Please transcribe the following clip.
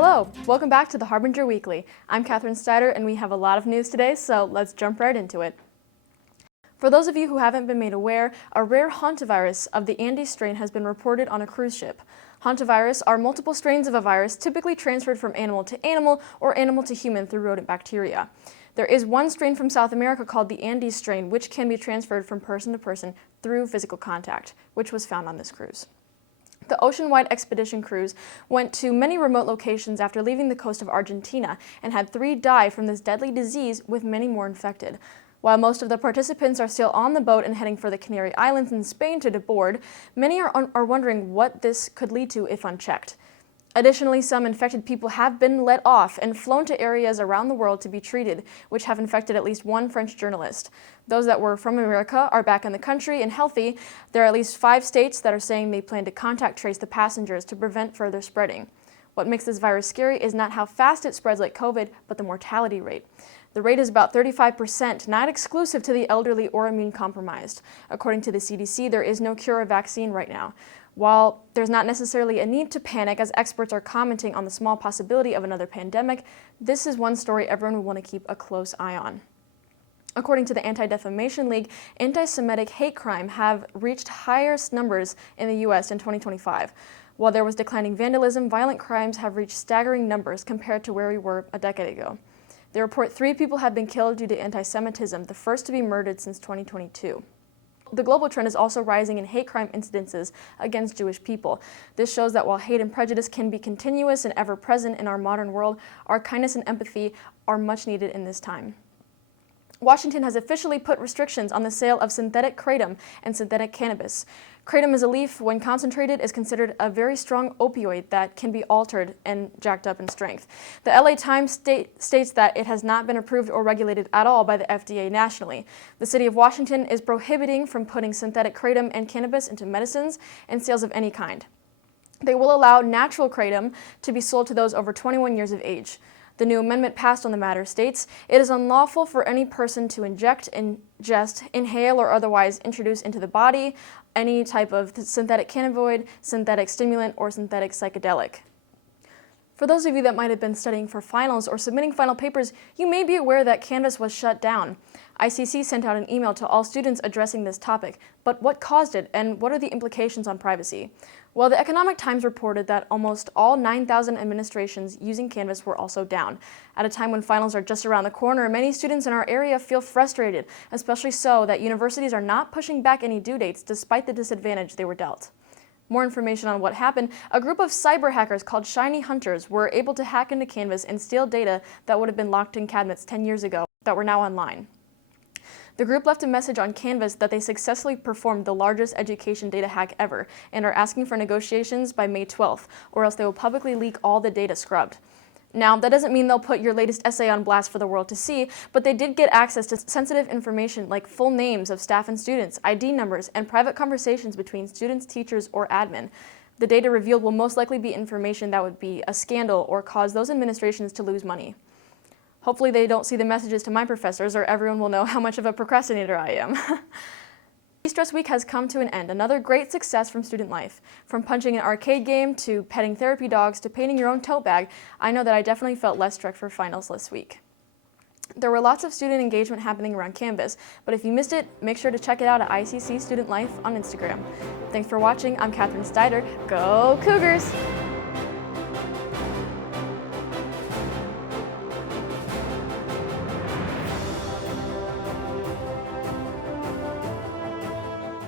Hello, welcome back to the Harbinger Weekly. I'm Catherine Steiner and we have a lot of news today, so let's jump right into it. For those of you who haven't been made aware, a rare hantavirus of the Andes strain has been reported on a cruise ship. Hantavirus are multiple strains of a virus typically transferred from animal to animal or animal to human through rodent bacteria. There is one strain from South America called the Andes strain, which can be transferred from person to person through physical contact, which was found on this cruise. The ocean-wide expedition cruise went to many remote locations after leaving the coast of Argentina and had 3 die from this deadly disease, with many more infected. While most of the participants are still on the boat and heading for the Canary Islands in Spain to deboard, many are wondering what this could lead to if unchecked. Additionally, some infected people have been let off and flown to areas around the world to be treated, which have infected at least one French journalist. Those that were from America are back in the country and healthy. There are at least 5 states that are saying they plan to contact trace the passengers to prevent further spreading. What makes this virus scary is not how fast it spreads like COVID, but the mortality rate. The rate is about 35%, not exclusive to the elderly or immune-compromised. According to the CDC, there is no cure or vaccine right now. While there's not necessarily a need to panic, as experts are commenting on the small possibility of another pandemic, this is one story everyone will want to keep a close eye on. According to the Anti-Defamation League, anti-Semitic hate crime have reached highest numbers in the U.S. in 2025. While there was declining vandalism, violent crimes have reached staggering numbers compared to where we were a decade ago. They report 3 people have been killed due to anti-Semitism, the first to be murdered since 2022. The global trend is also rising in hate crime incidences against Jewish people. This shows that while hate and prejudice can be continuous and ever present in our modern world, our kindness and empathy are much needed in this time. Washington has officially put restrictions on the sale of synthetic kratom and synthetic cannabis. Kratom is a leaf. When concentrated, is considered a very strong opioid that can be altered and jacked up in strength. The LA Times states that it has not been approved or regulated at all by the FDA nationally. The city of Washington is prohibiting from putting synthetic kratom and cannabis into medicines and sales of any kind. They will allow natural kratom to be sold to those over 21 years of age. The new amendment passed on the matter states, "It is unlawful for any person to inject, ingest, inhale, or otherwise introduce into the body any type of synthetic cannabinoid, synthetic stimulant, or synthetic psychedelic." For those of you that might have been studying for finals or submitting final papers, you may be aware that Canvas was shut down. ICC sent out an email to all students addressing this topic, but what caused it and what are the implications on privacy? Well, the Economic Times reported that almost all 9,000 administrations using Canvas were also down. At a time when finals are just around the corner, many students in our area feel frustrated, especially so that universities are not pushing back any due dates despite the disadvantage they were dealt. More information on what happened: a group of cyber hackers called Shiny Hunters were able to hack into Canvas and steal data that would have been locked in cabinets 10 years ago that were now online. The group left a message on Canvas that they successfully performed the largest education data hack ever and are asking for negotiations by May 12th, or else they will publicly leak all the data scrubbed. Now, that doesn't mean they'll put your latest essay on blast for the world to see, but they did get access to sensitive information like full names of staff and students, ID numbers, and private conversations between students, teachers, or admin. The data revealed will most likely be information that would be a scandal or cause those administrations to lose money. Hopefully they don't see the messages to my professors, or everyone will know how much of a procrastinator I am. Stress Week has come to an end, another great success from student life. From punching an arcade game to petting therapy dogs to painting your own tote bag, I know that I definitely felt less stressed for finals this week. There were lots of student engagement happening around Canvas, but if you missed it, make sure to check it out at ICC Student Life on Instagram. Thanks for watching. I'm Catherine Steiner. Go Cougars!